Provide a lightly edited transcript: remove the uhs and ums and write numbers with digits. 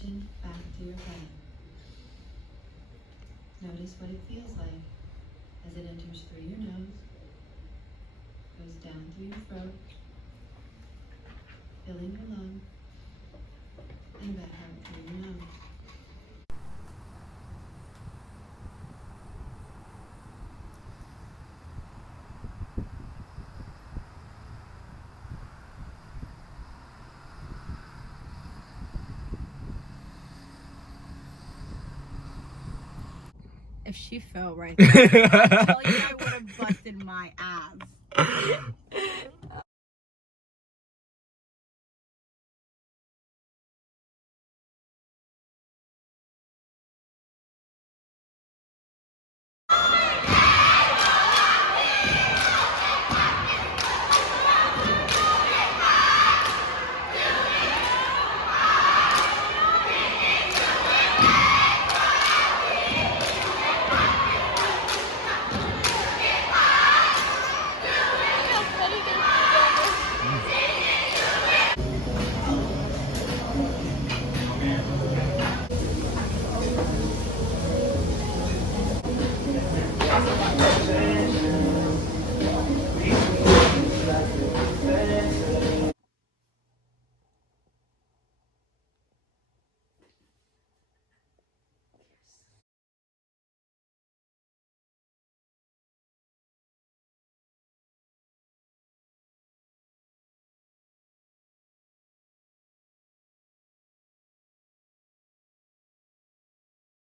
attention back to your head. Notice what it feels like as it enters through your nose, goes down through your throat, filling your lung, and back out through your nose. If she fell right there, I tell you I would have busted my ass.